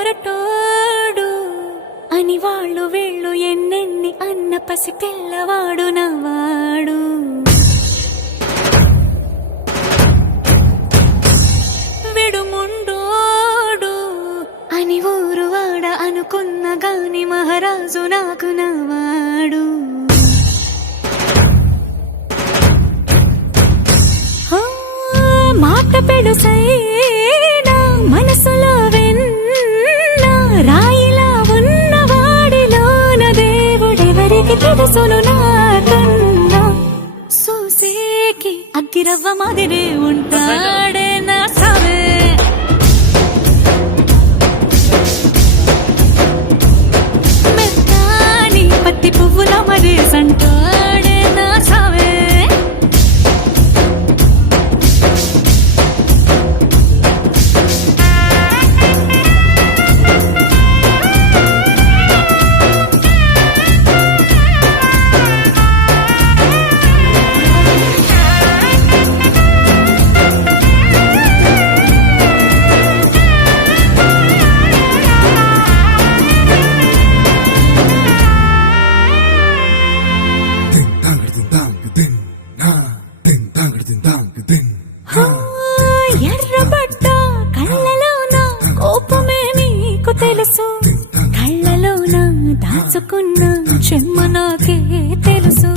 మొరటోడు అని వాళ్ళు వీళ్ళు ఎన్నెన్ని అన్న పసి పిల్లవాడు నవ్వాడు. విడుముండోడు అని ఊరు వాడ అనుకున్న గాని మహారాజు నాకు నవ్వాడు. మాట పెడుసైనా మనసులో వెన్న రాయిలా ఉన్నవాడిలోన దేవుడెవరికి తెలుసును నాకన్నా. సూసేకి అగ్గిరవ్వ మాదిరే ఉంటాడే నా సావే. మెత్తాని పత్తి పువ్వుల మరేసంటాడే నా సావే. ఎర్రబడ్డ కళ్ళలోన కోపమే నీకు తెలుసు, కళ్ళలోన దాచుకున్న చెమ్మ నాకే తెలుసు.